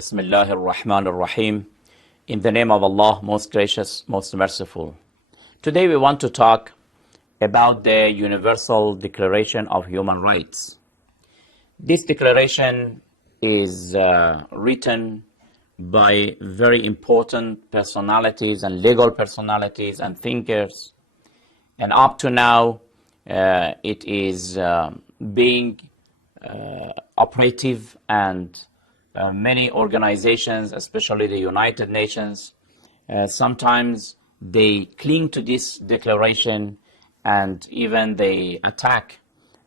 Bismillah ar-Rahman ar-Rahim. In the name of Allah, most gracious, most merciful. Today we want to talk about the Universal Declaration of Human Rights. This declaration is written by very important personalities and legal personalities and thinkers. And up to now, it is being operative, and many organizations, especially the United Nations, sometimes they cling to this declaration, and even they attack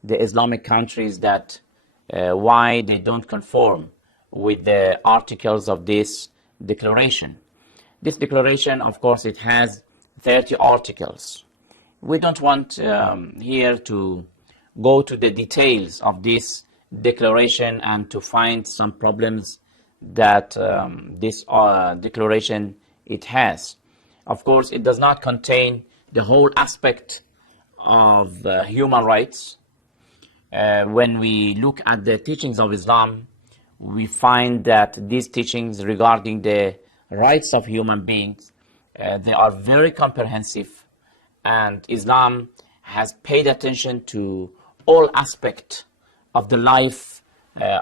the Islamic countries that why they don't conform with the articles of this declaration. This declaration, of course, it has 30 articles. We don't want here to go to the details of this declaration and to find some problems that this declaration it has. Of course, it does not contain the whole aspect of human rights. When we look at the teachings of Islam, we find that these teachings regarding the rights of human beings, they are very comprehensive, and Islam has paid attention to all aspects of the life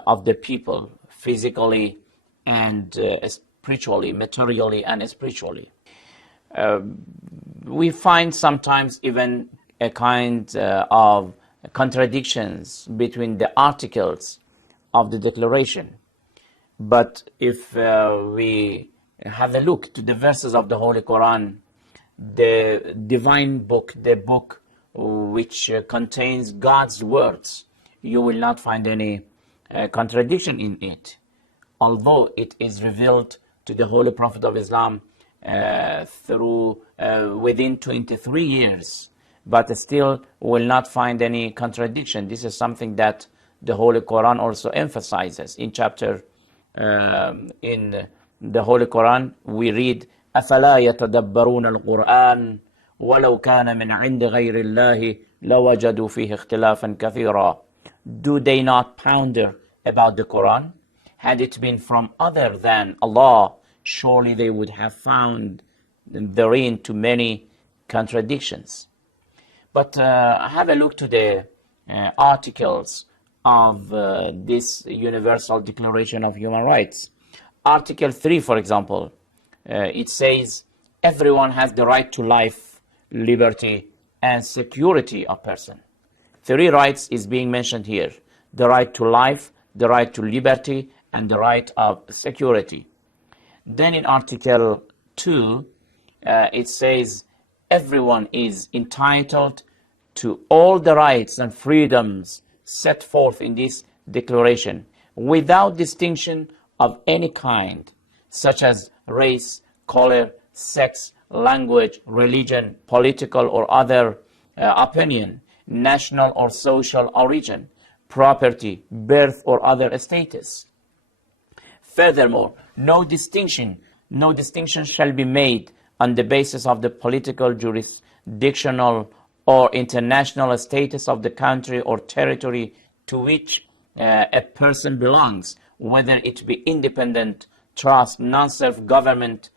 of the people, physically and spiritually, materially and spiritually. We find sometimes even a kind of contradictions between the articles of the declaration. But if we have a look to the verses of the Holy Quran, the divine book, the book which contains God's words, you will not find any contradiction in it. Although it is revealed to the Holy Prophet of Islam through within 23 years, but still will not find any contradiction. This is something that the Holy Quran also emphasizes. In chapter, in the Holy Quran, we read, أَفَلَا يَتَدَبَّرُونَ الْقُرْآنَ وَلَوْ كَانَ مِنْ عِنْدِ غَيْرِ اللَّهِ لَوَجَدُوا فِيهِ اخْتِلَافًا كَثِيرًا. Do they not ponder about the Quran? Had it been from other than Allah, surely they would have found therein too many contradictions. But have a look to the articles of this Universal Declaration of Human Rights. Article 3, for example, it says, everyone has the right to life, liberty, and security of person. 3 rights is being mentioned here: the right to life, the right to liberty, and the right of security. Then in Article 2, it says, everyone is entitled to all the rights and freedoms set forth in this declaration, without distinction of any kind, such as race, color, sex, language, religion, political or other opinion, national or social origin, property, birth or other status. Furthermore, no distinction shall be made on the basis of the political, jurisdictional, or international status of the country or territory to which a person belongs, whether it be independent, trust, non-self-government,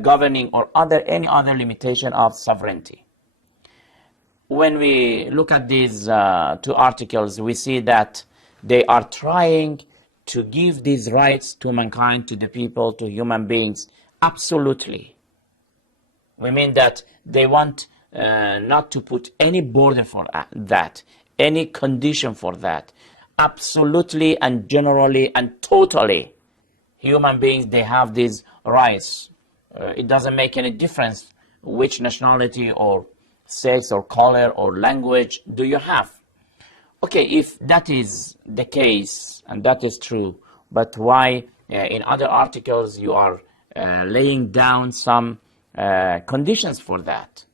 governing, or any other limitation of sovereignty. When we look at these 2 articles, we see that they are trying to give these rights to mankind, to the people, to human beings, absolutely. We mean that they want not to put any border for that, any condition for that. Absolutely and generally and totally, human beings, they have these rights. It doesn't make any difference which nationality or sex or color or language do you have. Okay, if that is the case and that is true, but why in other articles you are laying down some conditions for that?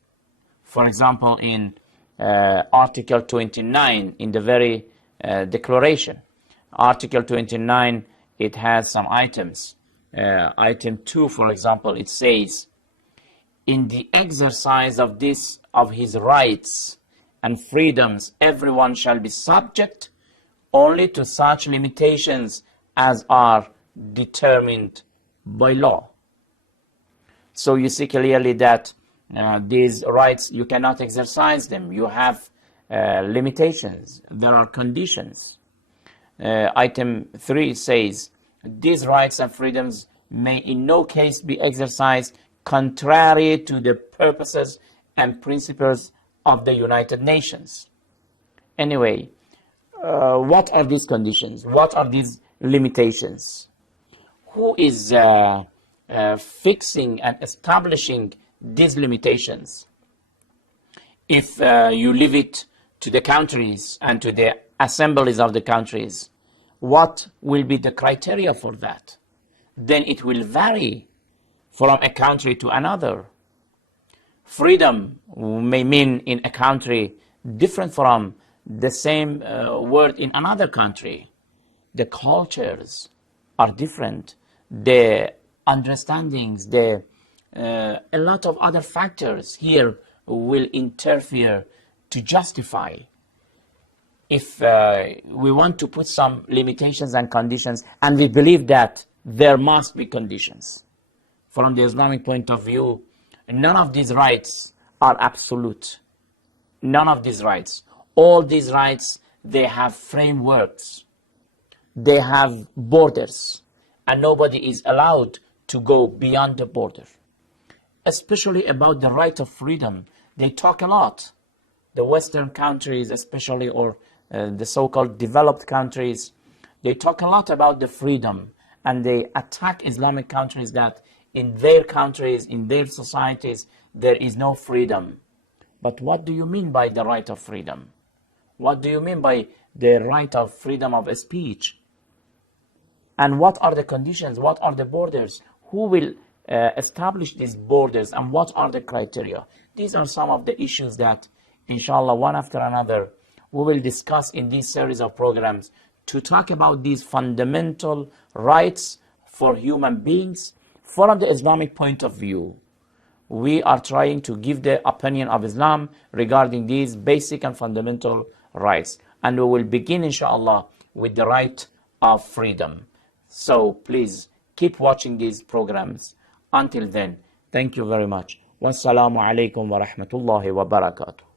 For example, in Article 29 in the very declaration, Article 29, it has some items. Item 2, for example, it says, in the exercise of his rights and freedoms, everyone shall be subject only to such limitations as are determined by law. So you see clearly that these rights, you cannot exercise them. You have limitations. There are conditions. Item 3 says, these rights and freedoms may in no case be exercised contrary to the purposes and principles of the United Nations. Anyway, what are these conditions? What are these limitations? Who is fixing and establishing these limitations? If you leave it to the countries and to the assemblies of the countries, what will be the criteria for that? Then it will vary from a country to another. Freedom may mean in a country different from the same word in another country. The cultures are different. The understandings, a lot of other factors here will interfere to justify. If we want to put some limitations and conditions, and we believe that there must be conditions. From the Islamic point of view, none of these rights are absolute. None of these rights. All these rights, they have frameworks. They have borders. And nobody is allowed to go beyond the border. Especially about the right of freedom. They talk a lot. The Western countries especially, or the so-called developed countries, they talk a lot about the freedom. And they attack Islamic countries that in their countries, in their societies, there is no freedom. But what do you mean by the right of freedom? What do you mean by the right of freedom of speech? And what are the conditions? What are the borders? Who will establish these borders? And what are the criteria? These are some of the issues that, inshallah, one after another, we will discuss in this series of programs to talk about these fundamental rights for human beings from the Islamic point of view. We are trying to give the opinion of Islam regarding these basic and fundamental rights. And we will begin, inshallah, with the right of freedom. So please keep watching these programs. Until then, thank you very much. Wassalamu alaikum wa rahmatullahi wa barakatuh.